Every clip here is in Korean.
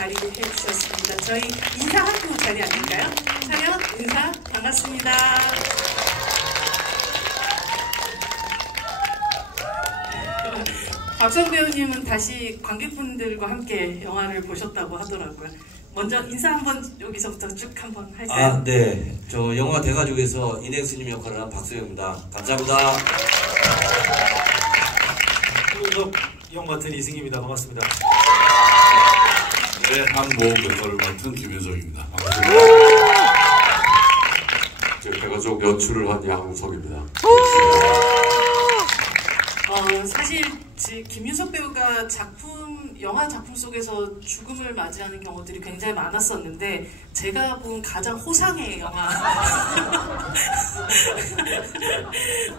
자리해 주셨습니다. 저희 인사하고 자리 아닐까요? 촬영 인사 반갑습니다. 박수영 배우님은 다시 관객분들과 함께 영화를 보셨다고 하더라고요. 먼저 인사 한번 여기서부터 쭉 한번 할까요? 아, 네. 저 영화 대가족에서 인행스님 역할을 한 박수영입니다. 감사합니다. 홍석 형 맡은 이승기입니다. 반갑습니다. 네, 한모음 역할을 맡은 김윤석입니다. 반갑습니다. 제 대가족 연출을 한 양우석입니다. 사실 김윤석 배우가 영화 작품 속에서 죽음을 맞이하는 경우들이 굉장히 많았었는데 제가 본 가장 호상의 영화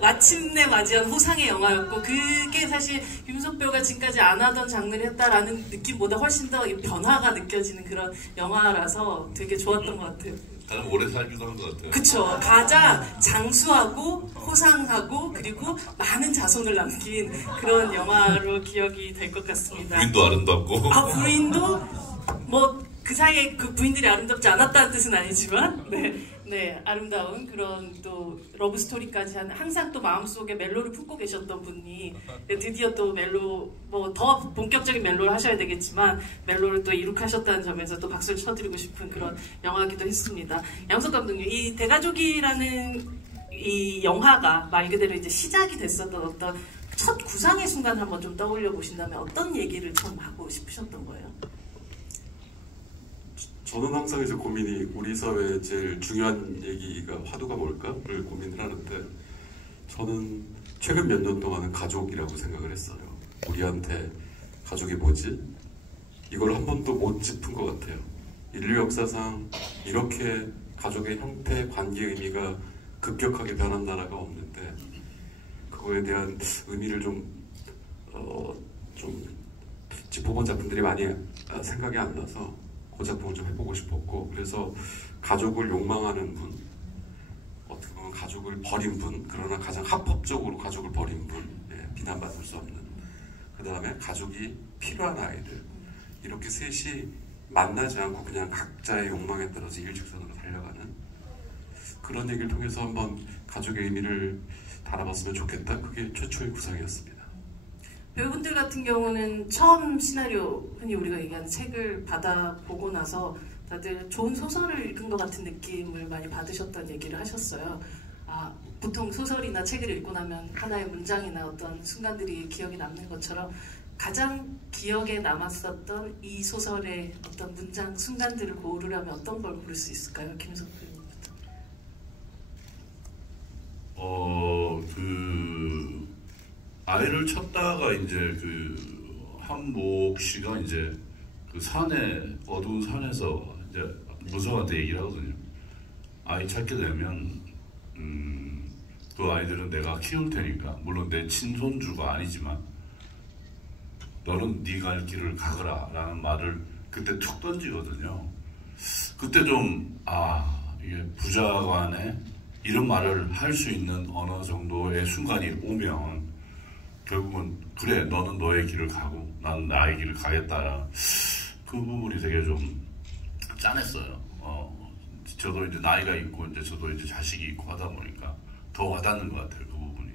마침내 맞이한 호상의 영화였고 그게 사실 김윤석 배우가 지금까지 안 하던 장르를 했다라는 느낌보다 훨씬 더 변화가 느껴지는 그런 영화라서 되게 좋았던 것 같아요. 가장 오래 살기도 한 것 같아요. 그쵸. 가장 장수하고 호상하고 그리고 많은 자손을 남긴 그런 영화로 기억이 될 것 같습니다. 부인도 아름답고. 부인도 뭐 그 사이에 그 부인들이 아름답지 않았다는 뜻은 아니지만 네, 아름다운 그런 또 러브 스토리까지 하는 항상 또 마음속에 멜로를 품고 계셨던 분이 드디어 또 멜로 뭐 더 본격적인 멜로를 하셔야 되겠지만 멜로를 또 이룩하셨다는 점에서 또 박수를 쳐드리고 싶은 그런 영화이기도 했습니다. 양석 감독님, 이 대가족이라는 이 영화가 말 그대로 이제 시작이 됐었던 어떤 첫 구상의 순간을 한번 좀 떠올려 보신다면 어떤 얘기를 처음 하고 싶으셨던 거예요? 저는 항상 이제 고민이 우리 사회의 제일 중요한 얘기가 화두가 뭘까를 고민을 하는데 저는 최근 몇 년 동안은 가족이라고 생각을 했어요. 우리한테 가족이 뭐지? 이걸 한 번도 못 짚은 것 같아요. 인류 역사상 이렇게 가족의 형태, 관계 의미가 급격하게 변한 나라가 없는데 그거에 대한 의미를 좀 짚어본 작품들이 많이 생각이 안 나서 그 작품을 좀 해보고 싶었고 그래서 가족을 욕망하는 분, 어떻게 보면 가족을 버린 분, 그러나 가장 합법적으로 가족을 버린 분, 비난받을 수 없는, 그 다음에 가족이 필요한 아이들, 이렇게 셋이 만나지 않고 그냥 각자의 욕망에 따라서 일직선으로 달려가는 그런 얘기를 통해서 한번 가족의 의미를 달아봤으면 좋겠다. 그게 최초의 구상이었습니다. 배우분들 같은 경우는 처음 시나리오, 흔히 우리가 얘기하는 책을 받아보고 나서 다들 좋은 소설을 읽은 것 같은 느낌을 많이 받으셨다는 얘기를 하셨어요. 보통 소설이나 책을 읽고 나면 하나의 문장이나 어떤 순간들이 기억에 남는 것처럼 가장 기억에 남았었던 이 소설의 어떤 문장, 순간들을 고르라면 어떤 걸 고를 수 있을까요? 김석 배우님부터. 아이를 찾다가 이제 그 한목 씨가 이제 그 산에, 어두운 산에서 이제 무서워한테 얘기를 하거든요. 아이 찾게 되면 그 아이들은 내가 키울 테니까, 물론 내 친손주가 아니지만 너는 네 갈 길을 가거라 라는 말을 그때 툭 던지거든요. 그때 좀 이게 부자간에 이런 말을 할 수 있는 어느 정도의 순간이 오면 결국은 그래, 너는 너의 길을 가고 나는 나의 길을 가겠다. 그 부분이 되게 좀 짠했어요. 저도 이제 나이가 있고 이제 저도 이제 자식이 있고 하다 보니까 더 와닿는 것 같아요. 그 부분이.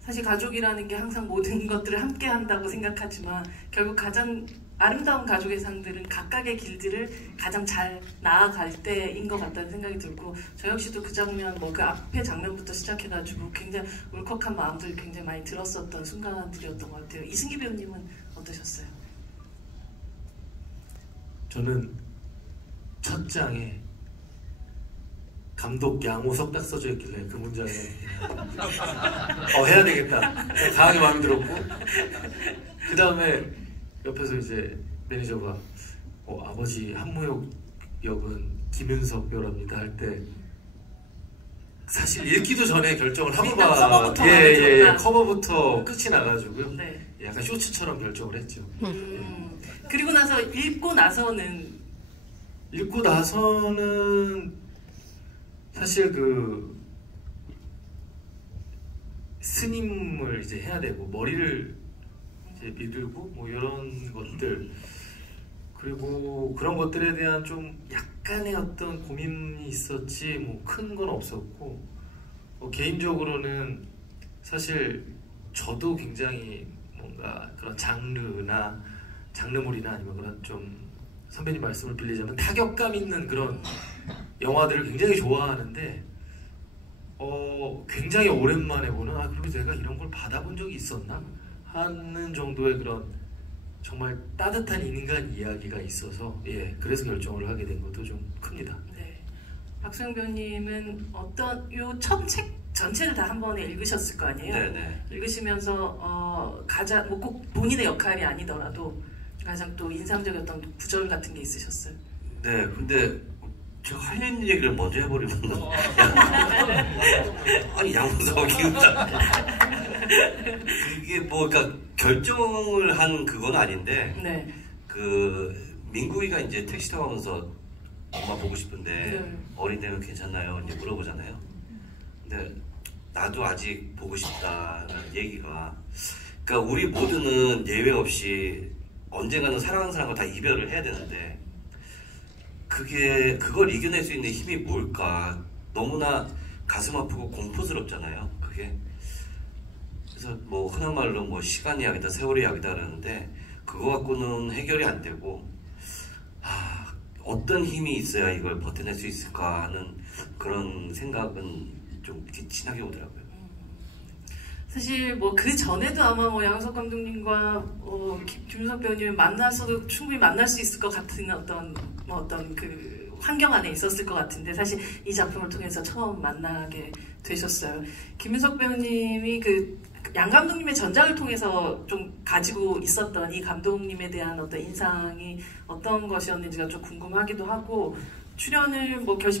사실 가족이라는 게 항상 모든 것들을 함께 한다고 생각하지만 결국 가장 아름다운 가족의 상들은 각각의 길들을 가장 잘 나아갈 때인 것 같다는 생각이 들고 저 역시도 그 장면, 그 앞에 장면부터 시작해가지고 굉장히 울컥한 마음들이 굉장히 많이 들었었던 순간들이었던 것 같아요. 이승기 배우님은 어떠셨어요? 저는 첫 장에 감독 양우석 딱 써져 있길래 그 문장에 해야 되겠다 강하게 마음이 들었고 그 다음에 옆에서 이제 매니저가 아버지 한무역 역은 김윤석 배우랍니다 할 때 사실 읽기도 전에 결정을 하고 커버부터 끝이 나가지고요. 네. 약간 쇼츠처럼 결정을 했죠. 그리고 나서 읽고 나서는 사실 그 스님을 이제 해야 되고 머리를 이제 밀고 뭐 이런 것들 그리고 그런 것들에 대한 좀 약간의 어떤 고민이 있었지 뭐 큰 건 없었고 개인적으로는 사실 저도 굉장히 뭔가 그런 장르물이나 아니면 그런 좀 선배님 말씀을 빌리자면 타격감 있는 그런 영화들을 굉장히 좋아하는데 굉장히 오랜만에 보는 그리고 내가 이런 걸 받아본 적이 있었나 하는 정도의 그런 정말 따뜻한 인간 이야기가 있어서 그래서 결정을 하게 된 것도 좀 큽니다. 네. 박소영 배우님은 요 첫 책 전체를 다 한 번에 읽으셨을 거 아니에요? 네네. 읽으시면서 가장 꼭 본인의 역할이 아니더라도 가장 또 인상적이었던 구절 같은 게 있으셨어요? 네, 근데 제가 할 있는 얘기를 먼저 해버리면 아니 양보사가 기운다. 그게 뭐 그러니까 결정을 한 그건 아닌데 네. 그 민국이가 이제 택시 타면서 엄마 보고 싶은데 네. 어린애는 괜찮나요? 이제 물어보잖아요. 근데 나도 아직 보고 싶다는 얘기가 그러니까 우리 모두는 예외 없이 언젠가는 사랑하는 사람과 다 이별을 해야 되는데 그걸 이겨낼 수 있는 힘이 뭘까? 너무나 가슴 아프고 공포스럽잖아요. 그게 그래서 뭐 흔한 말로 뭐 시간이 약이다, 세월이 약이다 그러는데 그거 갖고는 해결이 안 되고 어떤 힘이 있어야 이걸 버텨낼 수 있을까 하는 그런 생각은 좀 이렇게 진하게 오더라고요. 사실 뭐 그 전에도 아마 뭐 양석 감독님과 김윤석 배우님을 만나서도 충분히 만날 수 있을 것 같은 어떤 그 환경 안에 있었을 것 같은데 사실 이 작품을 통해서 처음 만나게 되셨어요. 김윤석 배우님이 양 감독님의 전작을 통해서 좀 가지고 있었던 이 감독님에 대한 어떤 인상이 어떤 것이었는지가 좀 궁금하기도 하고 출연을 뭐 결심한